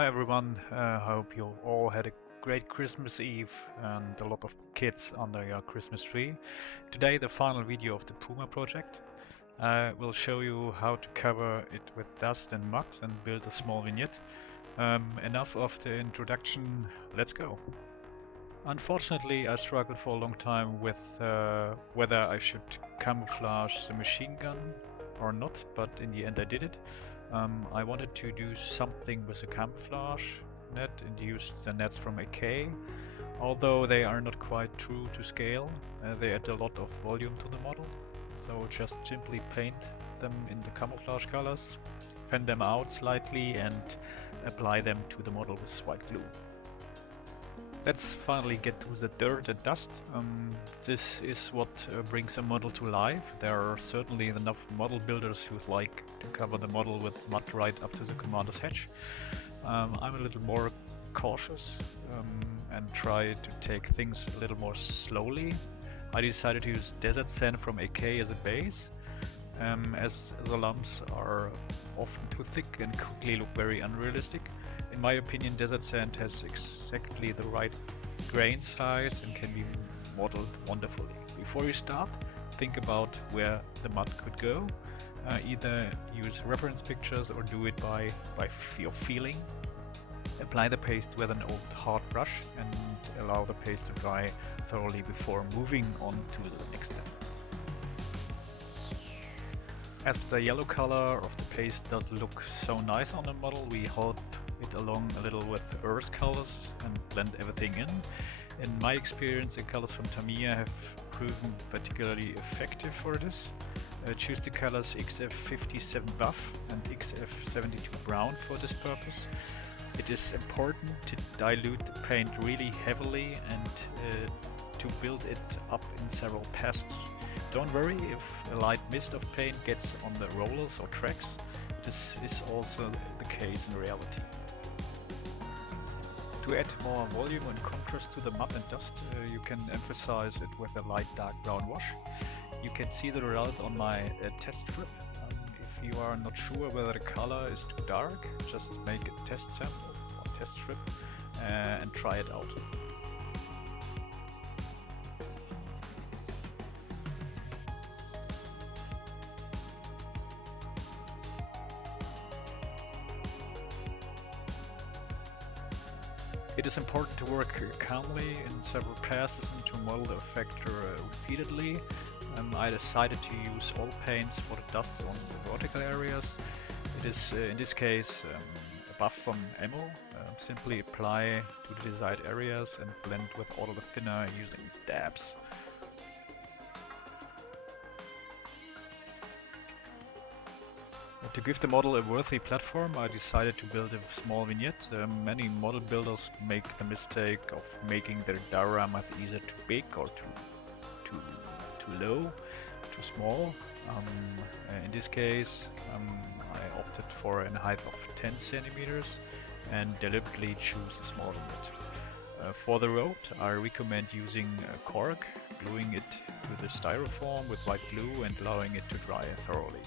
Hi everyone, I hope you all had a great Christmas Eve and a lot of kids under your Christmas tree. Today the final video of the Puma project. I will show you how to cover it with dust and mud and build a small vignette. Enough of the introduction, let's go. Unfortunately, I struggled for a long time with whether I should camouflage the machine gun or not, but in the end I did it. I wanted to do something with the camouflage net and use the nets from AK. Although they are not quite true to scale, they add a lot of volume to the model. So just simply paint them in the camouflage colors, fan them out slightly and apply them to the model with white glue. Let's finally get to the dirt and dust. This is what brings a model to life. There are certainly enough model builders who like to cover the model with mud right up to the commander's hatch. I'm a little more cautious and try to take things a little more slowly. I decided to use desert sand from AK as a base, as the lumps are often too thick and quickly look very unrealistic. In my opinion, desert sand has exactly the right grain size and can be modeled wonderfully. Before you start, think about where the mud could go. Either use reference pictures or do it by your feeling. Apply the paste with an old hard brush and allow the paste to dry thoroughly before moving on to the next step. As the yellow color of the paste does look so nice on the model, we help it along a little with earth colors and blend everything in. In my experience, the colors from Tamiya have proven particularly effective for this. Choose the colors XF57 buff and XF72 brown for this purpose. It is important to dilute the paint really heavily and to build it up in several passes. Don't worry if a light mist of paint gets on the rollers or tracks. This is also the case in reality. To add more volume and contrast to the mud and dust, you can emphasize it with a light dark brown wash. You can see the result on my test strip. If you are not sure whether the color is too dark, just make a test sample or test strip and try it out. It is important to work calmly in several passes and to model the effect repeatedly. I decided to use all paints for the dust on the vertical areas. It is in this case a buff from ammo. Simply apply to the desired areas and blend with all of the thinner using dabs. To give the model a worthy platform, I decided to build a small vignette. Many model builders make the mistake of making their diorama either too big or too low, too small. In this case, I opted for a height of 10 centimeters and deliberately choose a small vignette. For the road, I recommend using cork, gluing it to the styrofoam with white glue and allowing it to dry thoroughly.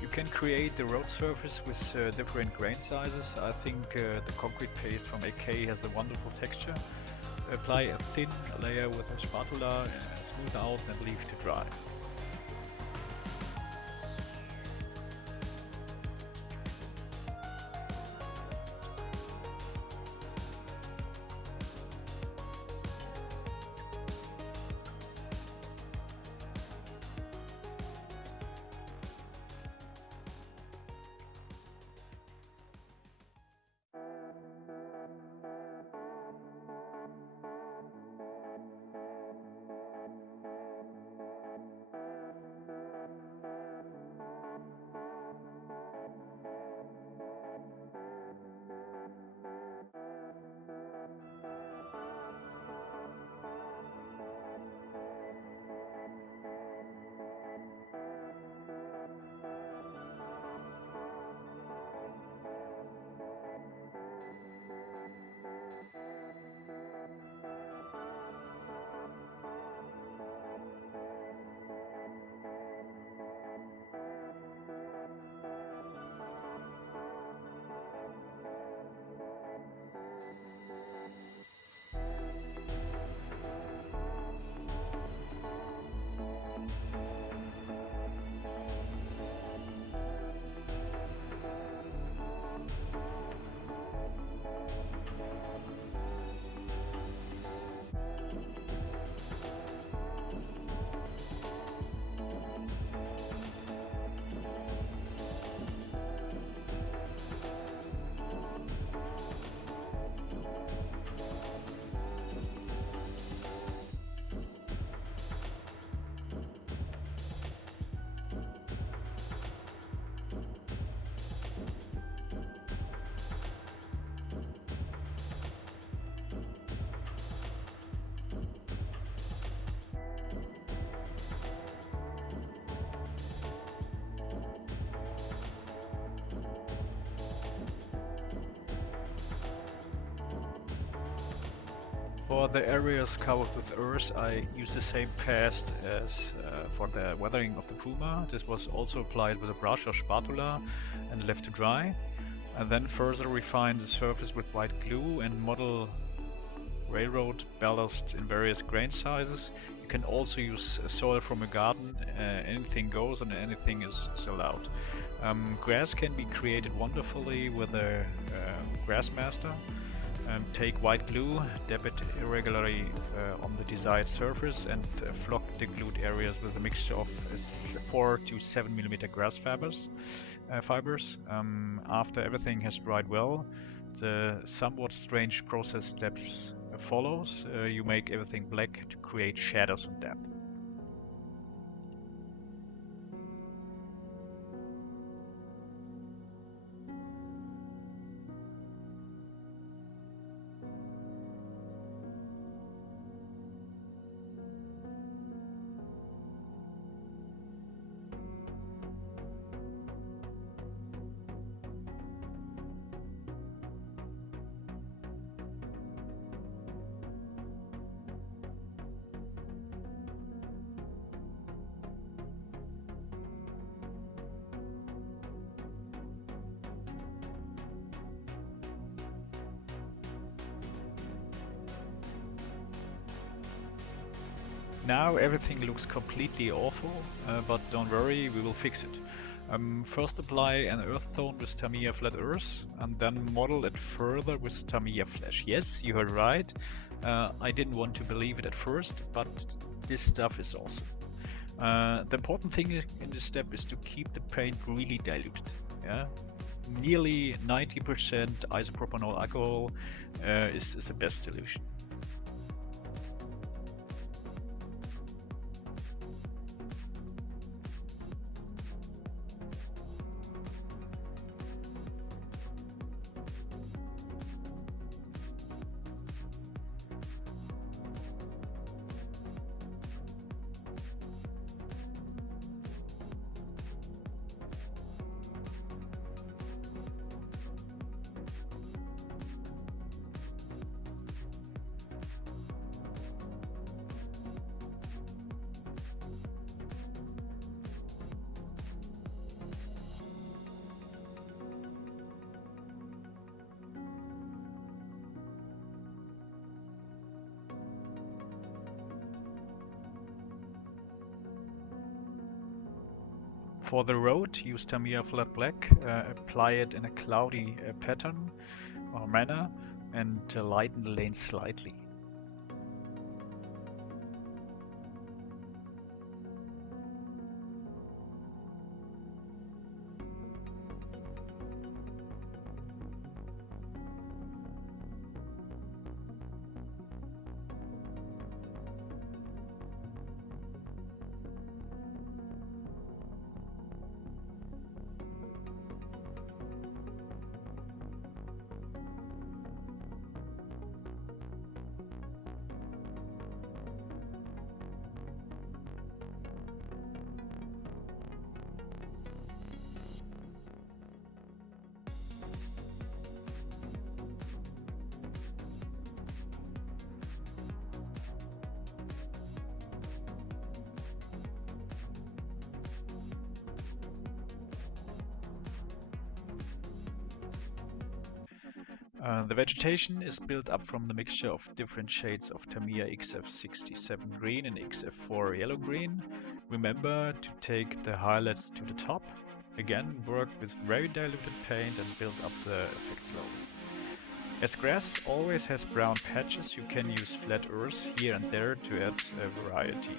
You can create the road surface with different grain sizes. I think the concrete paste from AK has a wonderful texture. Apply a thin layer with a spatula, smooth out and leave to dry. For the areas covered with earth, I use the same paste as for the weathering of the Puma. This was also applied with a brush or spatula and left to dry. And then further refine the surface with white glue and model railroad ballast in various grain sizes. You can also use soil from a garden. Anything goes and anything is allowed. Grass can be created wonderfully with a grass master. Take white glue, dab it irregularly on the desired surface, and flock the glued areas with a mixture of 4 to 7 millimeter grass fibers. After everything has dried well, the somewhat strange process steps follows. You make everything black to create shadows and depth. Now everything looks completely awful, but don't worry, we will fix it. First apply an earth tone with Tamiya flat earth, and then model it further with Tamiya flash. Yes, you heard right. I didn't want to believe it at first, but this stuff is awesome. The important thing in this step is to keep the paint really diluted. Yeah? Nearly 90% isopropanol alcohol is the best solution. For the road, use Tamiya flat black, apply it in a cloudy pattern or manner, and lighten the lane slightly. The vegetation is built up from the mixture of different shades of Tamiya XF67 green and XF4 yellow green. Remember to take the highlights to the top. Again, work with very diluted paint and build up the effect slowly. As grass always has brown patches, you can use flat earth here and there to add variety.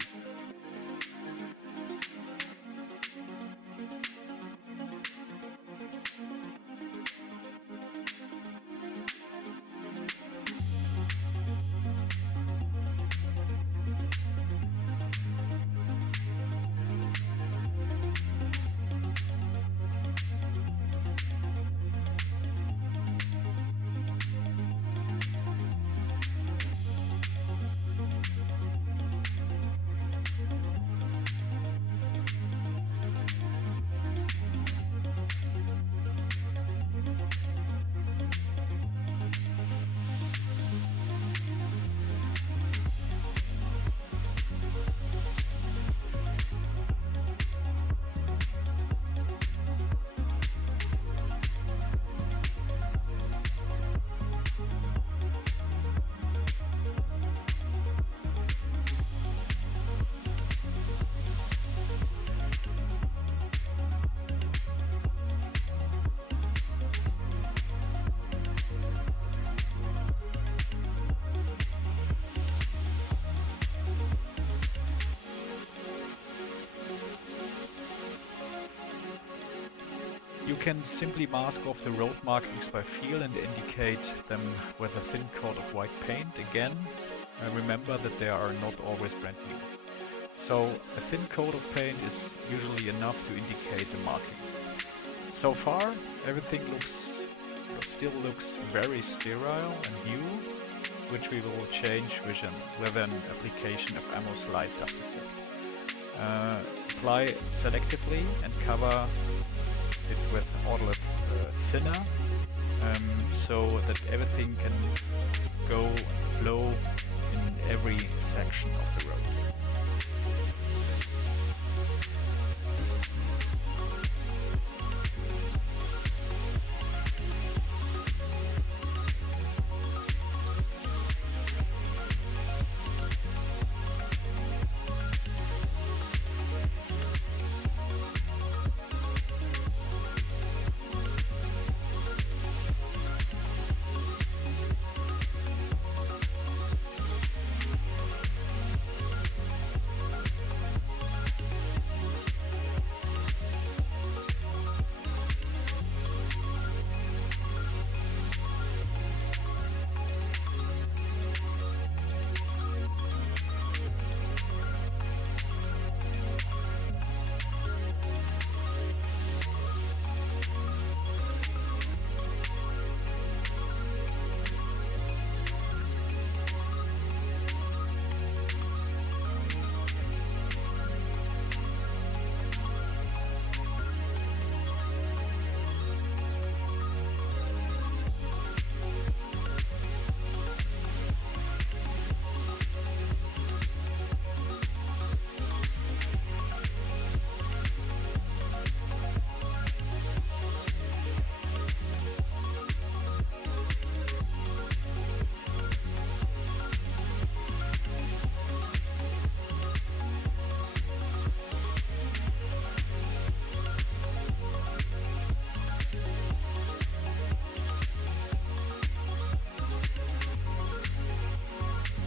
You can simply mask off the road markings by feel and indicate them with a thin coat of white paint. Again, remember that they are not always brand new. So a thin coat of paint is usually enough to indicate the marking. So far, everything still looks very sterile and new, which we will change with an application of ammo slide dust effect. Apply selectively and cover it with odorless thinner, so that everything can go and flow in every section of the road.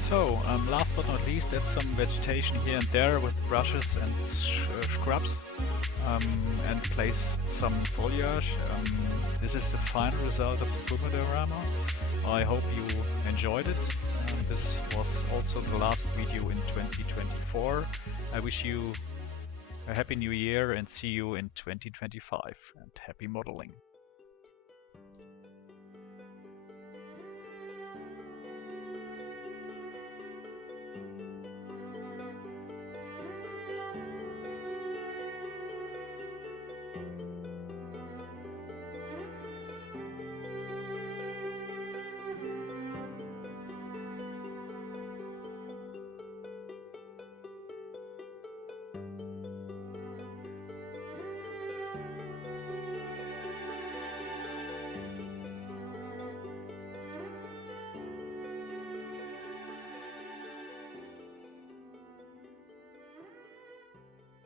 So, last but not least, add some vegetation here and there with brushes and scrubs, and place some foliage. This is the final result of the Puma diorama. I hope you enjoyed it. This was also the last video in 2024. I wish you a happy new year and see you in 2025, and happy modeling.